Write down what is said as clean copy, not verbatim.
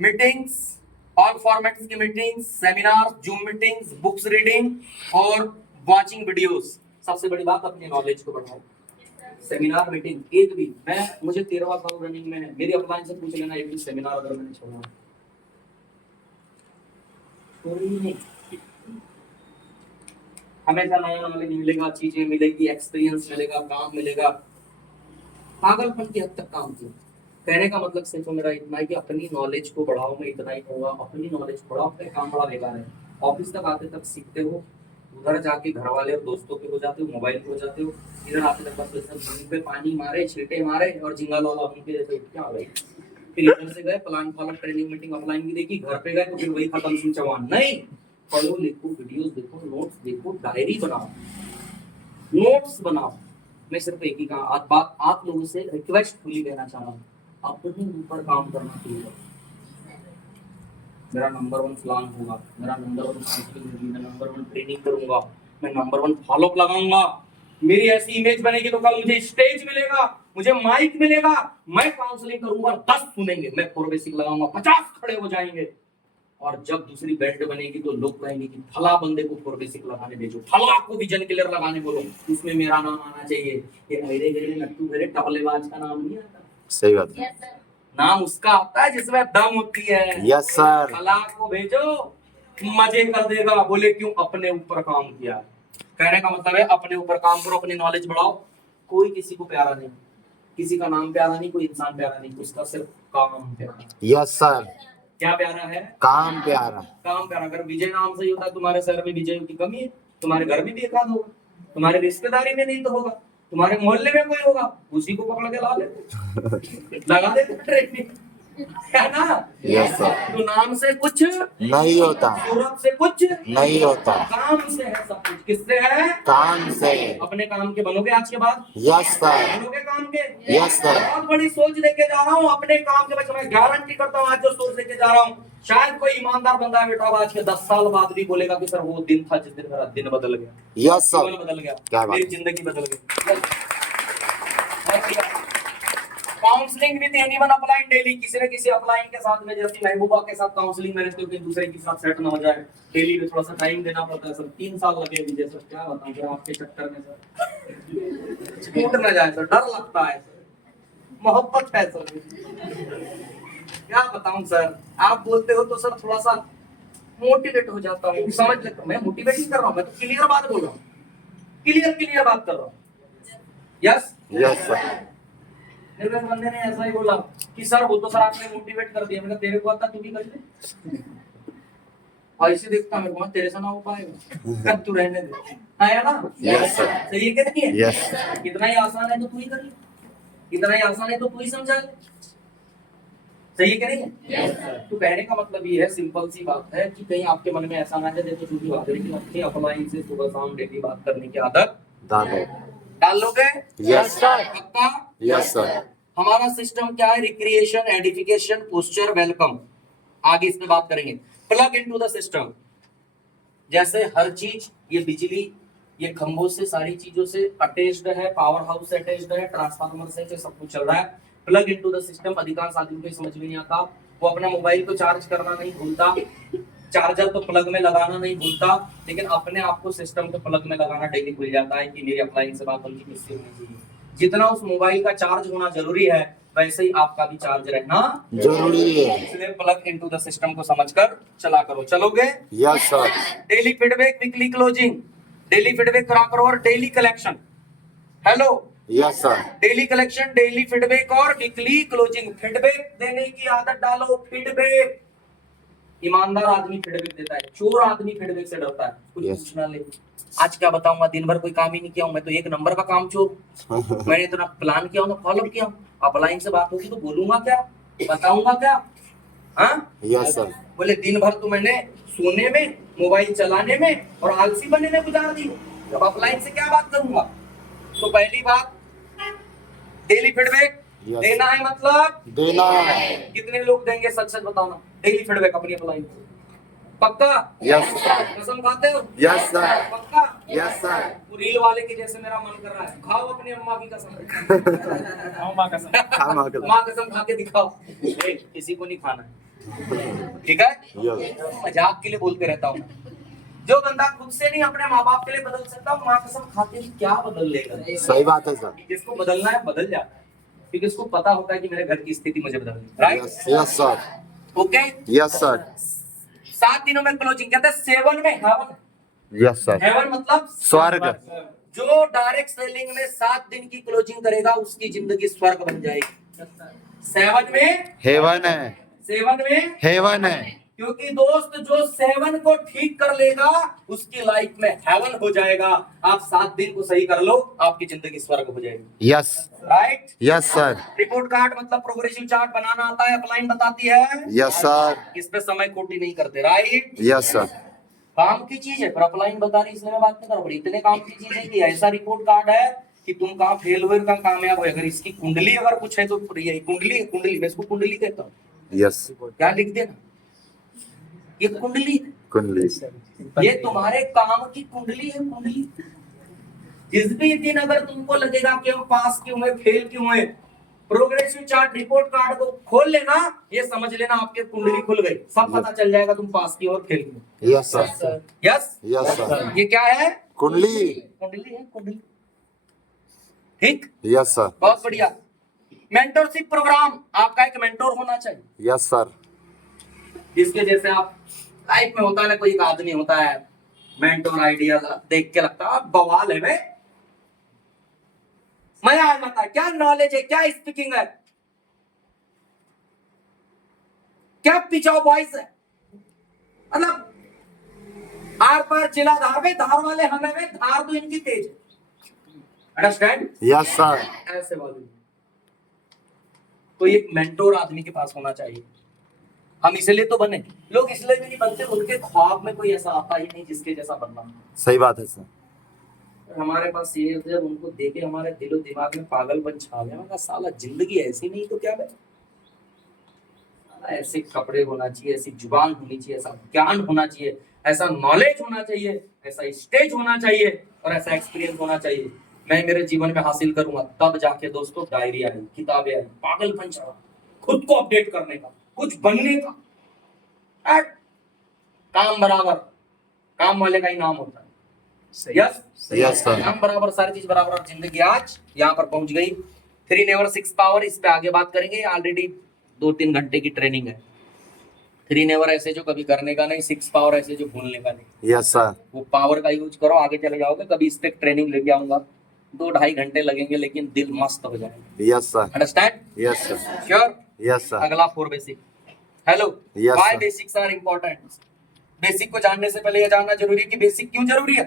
Meetings, all formats की meetings, seminar, zoom meetings, books reading और watching videos. सबसे बड़ी बात अपनी नॉलेज को बढ़ाओ। सेमिनार मीटिंग एक भी, मैं मुझे 13वां साल रनिंग में है, मेरी अपलाइन से पूछ लेना एक भी सेमिनार अगर मैंने छोड़ा कोई नहीं। हमेशा नया नॉलेज मिलेगा, चीजें मिलेगी, एक्सपीरियंस मिलेगा, काम मिलेगा। पागलपन की हद तक काम किया। कहने का मतलब सिर्फ मेरा इतना है कि अपनी नॉलेज को बढ़ाओ। मैं इतना ही कहूंगा, अपनी नॉलेज को बढ़ाओ। अपने काम बड़ा बेकार है, ऑफिस तक आते तक सीखते हो, उधर जाके घर वाले और दोस्तों के हो जाते हो, मोबाइल पे हो जाते हो, इधर आते तक बस मुंह पे पानी मारे, छींटे मारे और जिंगा लौला उनके जैसे क्या हो गई। फिर इधर से गए plan follow training meeting offline की देखी, घर पे गए तो फिर वही खत्म सिंह चौहान। नहीं, पढ़ो लिखो, वीडियोस देखो, नोट्स देखो, डायरी बनाओ, नोट्स बनाओ। मैं सिर्फ एक ही बात आप लोगों से रिक्वेस्टफुली कहना चाह रहा हूँ, अपने ऊपर काम करना चाहिए। मेरा नंबर 1 प्लान होगा, मेरा नंबर 1 काउंसलिंग होगी, मैं नंबर 1 ट्रेनिंग करूंगा, मैं नंबर 1 फॉलो अप लगाऊंगा। मेरी ऐसी इमेज बनेगी तो कल मुझे स्टेज मिलेगा, मुझे माइक मिलेगा, मैं काउंसलिंग करूंगा, 10 सुनेंगे, मैं 4 बेसिक लगाऊंगा, 50 खड़े हो जाएंगे। और जब दूसरी बेल्ट बनेगी तो लोग कहेंगे कि फला बंदे को 4 बेसिक लगाने भेजो, फला को विजन क्लियर लगाने बोलो, उसमें मेरा नाम आना चाहिए। ये मेरे मेरे नट्टू मेरे टपलेबाज का नाम नहीं आता। सही बात है। नाम उसका आता है जिसमें दम होती है। Yes sir. फला को भेजो, मजे कर देगा। बोले क्यों? अपने ऊपर काम किया। कहने का मतलब है अपने ऊपर काम करो, अपनी नॉलेज बढ़ाओ। कोई किसी को प्यारा नहीं, किसी का नाम प्यारा नहीं, कोई इंसान प्यारा नहीं, उसका सिर्फ काम प्यारा। Yes sir. क्या प्यारा है? काम प्यारा। काम प्यारा। अगर विजय नाम से ही होता है तुम्हारे शहर में विजय की कमी है, तुम्हारे घर में भी एक आध होगा, तुम्हारे रिश्तेदारी में नहीं तो होगा, तुम्हारे मोहल्ले में कोई होगा, उसी को पकड़ के ला लेते लगा देते ट्रेनिंग, है ना? Yes sir. तो नाम से कुछ नहीं होता, सूरत से कुछ नहीं होता, काम से है सब कुछ। किससे है? काम से। अपने काम के बनोगे आज के बाद? Yes sir. बनोगे काम के? Yes sir. बहुत बड़ी सोच लेके जा रहा हूँ अपने काम के बच्चे। मैं गारंटी करता हूँ आज जो सोच लेके जा रहा हूँ, शायद कोई ईमानदार बंदा है बेटा आज के 10 साल बाद भी बोलेगा कि सर वो दिन था जिस दिन मेरा दिन बदल गया। Yes sir. बदल गया, क्या बात मेरी जिंदगी बदल गई। Counselling with anyone upline daily. किसी न किसी अपलाइन के साथ में, जैसे महबूबा के साथ काउंसलिंग में रहते हो कि दूसरे के साथ सेट ना हो जाए, डेली में थोड़ा सा टाइम देना पड़ता है सर। 3 साल लगे मुझे सर, क्या बताऊं सर आपके चक्कर में सर। छूट ना जाए सर, डर लगता है सर, मोहब्बत है सर। क्या बताऊं सर, आप बोलते हो तो सर थोड़ा सा मोटिवेट हो जाता हूँ, समझ लेता हूँ। मैं मोटिवेट नहीं कर रहा हूँ, मैं तो क्लियर बात बोल रहा हूँ, क्लियर बात कर रहा हूँ। Yes yes sir. मेरे बंदे ने ऐसा ही बोला कि सर वो तो सर आपने मोटिवेट कर दिया। मैंने कहा तेरे को आता तू भी कर ले। और ऐसे देखता मेरे को, तेरे से ना हो पाएगा, तू रहने दे। आया ना? Yes sir. सही है क्या? नहीं है? यस। इतना ही आसान है तो तू ही कर ले, इतना ही आसान है तो तू ही समझा ले। सही है क्या? नहीं है? Yes sir. तो कहने का मतलब ये है, सिंपल सी बात है कि कहीं आपके मन में ऐसा ना जाए जैसे दूसरी बात है, लेकिन अपनी अपलाइन से सुबह शाम डेली बात करने की आदत डाल लोगे? Yes sir. पक्का? Yes sir. हमारा सिस्टम क्या है? Recreation, edification, posture, welcome. आगे इस पे बात करेंगे। Plug into the system. जैसे हर चीज, ये बिजली, ये खंभों से, सारी चीजों से अटैच्ड है, पावर हाउस से अटैच्ड है, ट्रांसफार्मर से सब कुछ चल रहा है। प्लग इनटू द सिस्टम अधिकांश आदमी को समझ में नहीं आता। वो अपना मोबाइल को चार्ज करना नहीं भूलता, चार्जर तो प्लग में लगाना नहीं भूलता, लेकिन अपने आप को सिस्टम के प्लग में लगाना डेली भूल जाता है कि मेरी अपलाइन से बात उनकी किससे होनी चाहिए। जितना उस मोबाइल का चार्ज होना जरूरी है, वैसे ही आपका भी चार्ज रहना जरूरी है। इसलिए प्लग इनटू द सिस्टम को समझकर चला करो। चलोगे? Yes sir. Daily feedback, weekly closing. Daily feedback करा करो और daily collection. Hello? Yes sir. Daily collection, daily feedback और वीकली क्लोजिंग। फीडबैक देने की आदत डालो। फीडबैक, ईमानदार आदमी फीडबैक देता है, चोर आदमी फीडबैक से डरता है। कुछ पूछना ले, आज क्या बताऊंगा, दिन भर कोई काम ही नहीं किया हूं, मैं तो 1 नंबर का काम चोर। मैंने इतना प्लान किया हूं, फॉलो किया हूं, अपलाइन से बात होगी तो बोलूंगा क्या, बताऊंगा क्या? हाँ? Yes sir. बोले दिन भर तो मैंने सोने में, मोबाइल चलाने में और आलसी बनने में गुजार दी, अब अपलाइन से क्या बात करूंगा? तो पहली बात, डेली फीडबैक देना है। मतलब देना है। कितने लोग देंगे? सच सच बताना। डेली फीडबैक अपनी अपलाइन को पक्का? Yes sir. कसम खाते हो? Yes sir. पक्का? Yes sir. वो रील वाले के जैसे मेरा मन कर रहा है, खाओ अपनी अम्मा की कसम। हाँ माँ कसम। हाँ, माँ कसम। माँ कसम खा के दिखाओ। नहीं, किसी को नहीं खाना है, ठीक है? यस। मजाक के लिए बोलते रहता हूँ। जो बंदा खुद से नहीं अपने माँ बाप के लिए बदल सकता, वो माँ कसम खाते ही क्या बदल लेगा? सही बात है सर। जिसको बदलना है बदल जाता है, क्योंकि उसको पता होता है कि मेरे घर की स्थिति मुझे बदलनी है, right? Yes yes sir. Okay. Yes sir. 7 दिनों में क्लोजिंग, कहते हैं 7 में हेवन। Yes sir. हेवन मतलब स्वर्ग। जो डायरेक्ट सेलिंग में 7 दिन की क्लोजिंग करेगा उसकी जिंदगी स्वर्ग बन जाएगी। 7 में हेवन है। 7 में हेवन है। क्योंकि दोस्त जो 7 को ठीक कर लेगा उसकी लाइफ में हेवन हो जाएगा। आप 7 दिन को सही कर लो, आपकी जिंदगी स्वर्ग हो जाएगी, yes. Right? Yes sir. Report card मतलब प्रोग्रेसिव चार्ट बनाना आता है, अपलाइन बताती है। Yes sir. इस पे समय खोटी नहीं करते, राइट? Yes sir. काम की चीज है, पर अपलाइन बता रही इसलिए मैं बात नहीं कर रहा हूँ। इतने काम की चीज है कि ऐसा रिपोर्ट कार्ड है कि तुम कहाँ फेल हुए कहाँ कामयाब हुए। अगर इसकी कुंडली अगर कुछ है तो ये कुंडली, कुंडली मैं इसको कुंडली कहता हूँ। यस। क्या लिख देना, ये कुंडली, कुंडली। ये तुम्हारे काम की कुंडली है, कुंडली। जिस भी दिन अगर तुमको लगेगा कि हम पास क्यों हुए, फेल क्यों हुए, प्रोग्रेसिव चार्ट रिपोर्ट कार्ड को खोल लेना, ये समझ लेना आपके कुंडली खुल गई, सब पता चल जाएगा तुम पास क्यों और फेल क्यों। Yes sir. Yes yes sir. ये क्या है? कुंडली। कुंडली है, कुंडली, ठीक? Yes sir. बहुत बढ़िया। मेंटरशिप प्रोग्राम, आपका एक मेंटोर होना चाहिए यस सर। जिसके जैसे आप लाइफ में होता है ना, कोई एक आदमी होता है मेंटोर, आइडिया देख के लगता है बवाल है भाई, मजा आ जाता है। क्या नॉलेज है, क्या स्पीकिंग है, क्या पिच ऑफ वॉइस है, मतलब आर पार जिला धार में, धार वाले हमें में, धार तो इनकी तेज है, अंडरस्टैंड? Yes sir. ऐसे वाले कोई एक मेंटोर आदमी के पास होना चाहिए। हम इसलिए तो बने, लोग इसलिए भी नहीं बनते, उनके ख्वाब में कोई ऐसा आता ही नहीं जिसके जैसा बनना। सही बात है सर। हमारे पास ये जब उनको देखे हमारे दिलो दिमाग में पागलपन छा गया, मैं कहा साला जिंदगी ऐसी नहीं तो क्या है, ऐसे कपड़े होना चाहिए, ऐसी जुबान होनी चाहिए, ऐसा ज्ञान होना चाहिए, ऐसा नॉलेज होना चाहिए, ऐसा स्टेज होना चाहिए और ऐसा एक्सपीरियंस होना चाहिए। मैं मेरे जीवन में हासिल करूंगा, तब जाके दोस्तों डायरी आई, किताबें आई, पागलपन चढ़ा, खुद को अपडेट करने का, कुछ बनने का। काम बराबर, काम वाले का ही नाम होता है। Yes yes sir. काम बराबर, सारी चीज बराबर। जिंदगी आज यहाँ पर पहुंच गई। 3 नेवर 6 पावर, इस पे आगे बात करेंगे। ऑलरेडी 2-3 घंटे की ट्रेनिंग है। 3 नेवर ऐसे जो कभी करने का नहीं, 6 पावर ऐसे जो भूलने का नहीं। Yes sir. वो पावर का यूज करो, आगे चले जाओगे। कभी इस पे ट्रेनिंग लेके आऊंगा, 2-2.5 घंटे लगेंगे, लेकिन दिल मस्त हो जाएगा। Yes sir. Understand? Yes sir. Sure? Yes sir. अगला 4 basic. Hello, Yes, why sir. Basics are important? Basic को जानने से पहले ये जानना जरूरी है कि बेसिक क्यों जरूरी है।